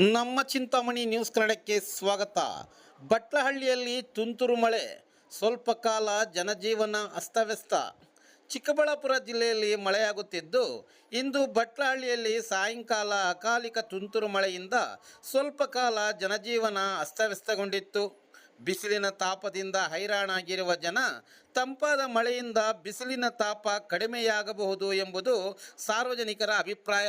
ನಮ್ಮ ಚಿಂತಾಮಣಿ ನ್ಯೂಸ್ ಕನ್ನಡಕ್ಕೆ ಸ್ವಾಗತ. ಬಟ್ಲಹಳ್ಳಿಯಲ್ಲಿ ತುಂತುರು ಮಳೆ, ಸ್ವಲ್ಪ ಕಾಲ ಜನಜೀವನ ಅಸ್ತವ್ಯಸ್ತ. ಚಿಕ್ಕಬಳ್ಳಾಪುರ ಜಿಲ್ಲೆಯಲ್ಲಿ ಮಳೆಯಾಗುತ್ತಿದ್ದು, ಇಂದು ಬಟ್ಲಹಳ್ಳಿಯಲ್ಲಿ ಸಾಯಂಕಾಲ ಅಕಾಲಿಕ ತುಂತುರು ಮಳೆಯಿಂದ ಸ್ವಲ್ಪ ಕಾಲ ಜನಜೀವನ ಅಸ್ತವ್ಯಸ್ತಗೊಂಡಿತ್ತು. ಬಿಸಿಲಿನ ತಾಪದಿಂದ ಹೈರಾಣಾಗಿರುವ ಜನ ತಂಪಾದ ಮಳೆಯಿಂದ ಬಿಸಿಲಿನ ತಾಪ ಕಡಿಮೆಯಾಗಬಹುದು ಎಂಬುದು ಸಾರ್ವಜನಿಕರ ಅಭಿಪ್ರಾಯ.